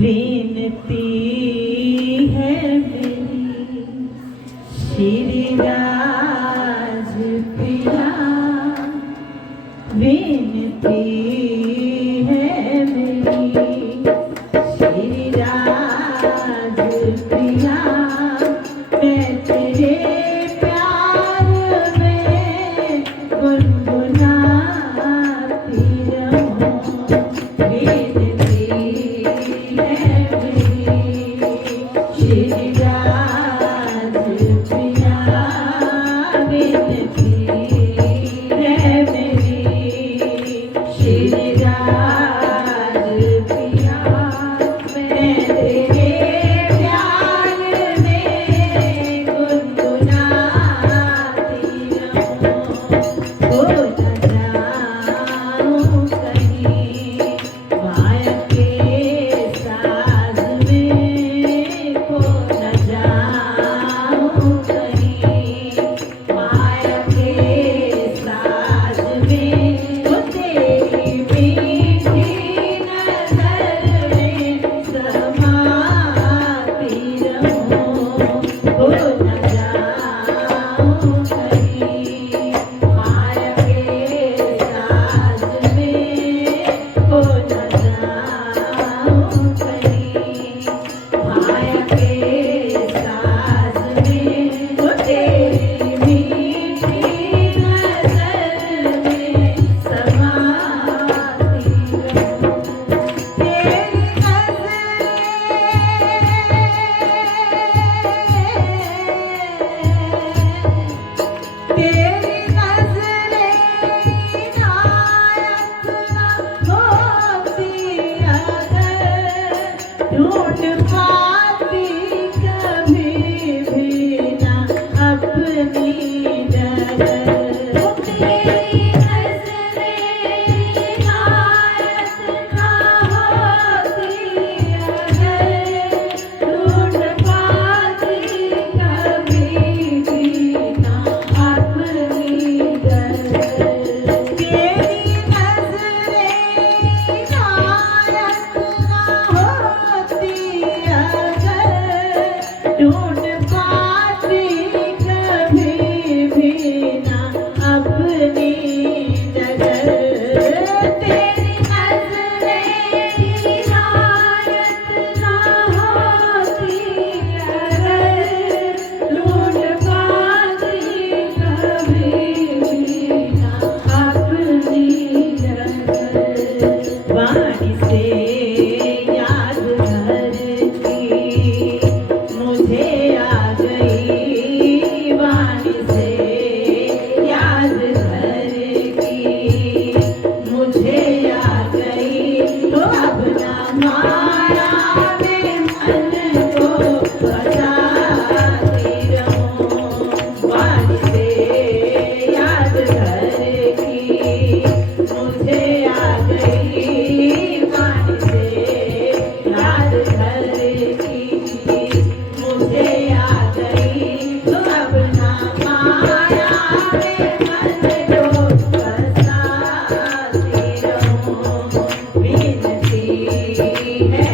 विनती है मेरी श्री राज पिया, विनती है मेरी श्री राज पिया, मैं तेरे प्यार में गुनगुनाती रहूं। विनती है मेरी श्री राज पिया, विनती है मेरी श्री राज पिया, मैं तेरे प्यार में गुनगुनाती रहूं। खो न जाऊं कहीं माया के साज में, खो न जाऊं कहीं माया के साज में, तो तेरी मीठी नजर में समाती रहूं। खो न जाऊं कहीं माया के साज में, खो न जाऊं कहीं माया के साज में, तो तेरी मीठी नजर में समाती रहूं। तेरी नज़रें इनायत न होती अगर, ढूंढ पाती कभी भी ना अपनी नज़र। तेरी नज़रें इनायत न होती अगर, ढूंढ पाती कभी भी ना अपनी नज़र। तेरी नज़रें इनायत न होती अगर, ढूंढ पाती कभी भी ना अपनी नज़र। तेरी नज़रें इनायत न होती अगर, ढूंढ पाती कभी भी ना अपनी नज़र। वाणी से याद करती मुझे आ गई, वाणी से याद करती मुझे आ गई, तो अब ना माया में मन को बसाती रहूं। वाणी से याद करती मुझे आ गई, वाणी से याद करती मुझे आ गई, तो अब ना माया में मन को बसाती रहूं। विनती है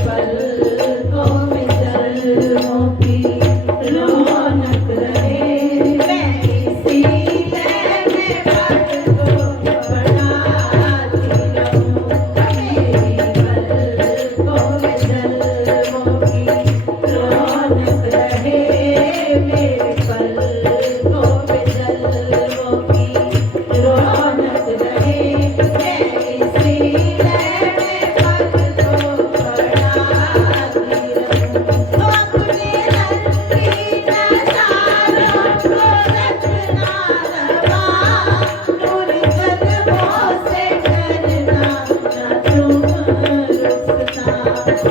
पलकों में जन्मों की रौनक रहे। मैं इसी लय में पल को बढ़ाती रहूं। मेरी पलकों में जन्मों की रौनक रहे। मेरे पलकों में जन्मों की रौनक रहे। मैं इसी लय में पल को बढ़ाती रहूं। तो अपने रंगीन नज़ारों को रखना रवा। पूरी जन्मों से करना ना तुम रुखसा।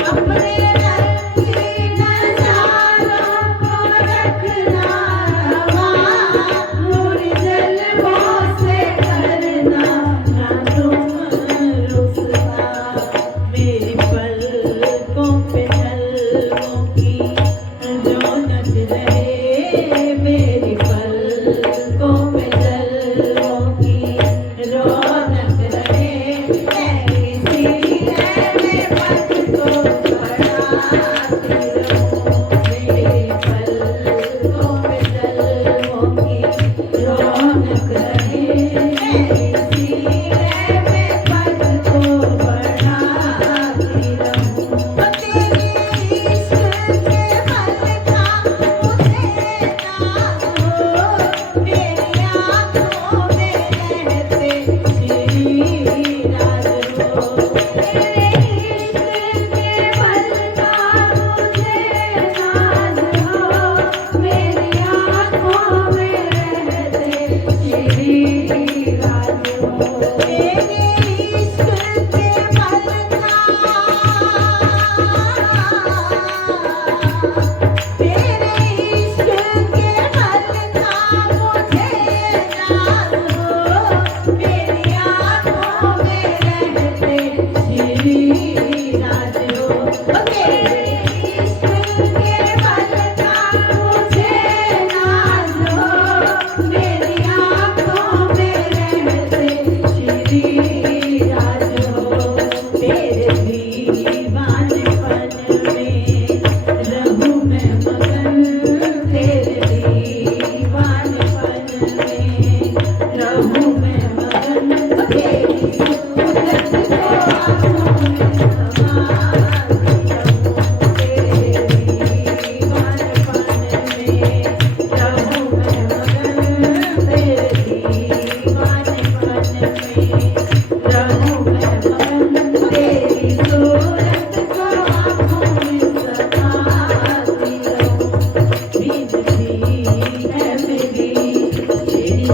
अपने रंगीन नज़ारों को रखना रवा। पूरी जन्मों से करना ना तुम रुखसा। मेरी पलकों पे जन्मों की रौनक रहे। मेरी पलकों पे जन्मों की रौनक रहे। मैं इसी लय में पल को बढ़ाती रहूं। मेरी पलकों पे जन्मों की रौनक रहे। मैं इसी लय में पल को बढ़ाती रहूं। तेरी इश्क के पल का मुझे नाज़ हो। मेरी आँखों में रहते तेरी राज हो। तेरे इश्क के पल का मुझे नाज़ हो। मेरी आँखों में रहते तेरी राज हो। तेरे इश्क के पल का तेरे इश्क के पल का मुझे नाज़ हो। मेरी आँखों में रहते तेरी राज हो। तेरे इश्क के पल का मुझे नाज़ हो। मेरी आँखों में रहते तेरी राज हो। तेरे दीवानेपन में रहूं मैं मगन। तेरे दीवानेपन में रहूं मैं मगन। तेरी सूरत को आँखों में समाती रहूं। तेरे दीवानेपन में रहूं मैं मगन। तेरे दीवानेपन में रहूं मैं मगन। तेरी सूरत को आँखों में समाती रहूं। भीगती है मेरी तेरी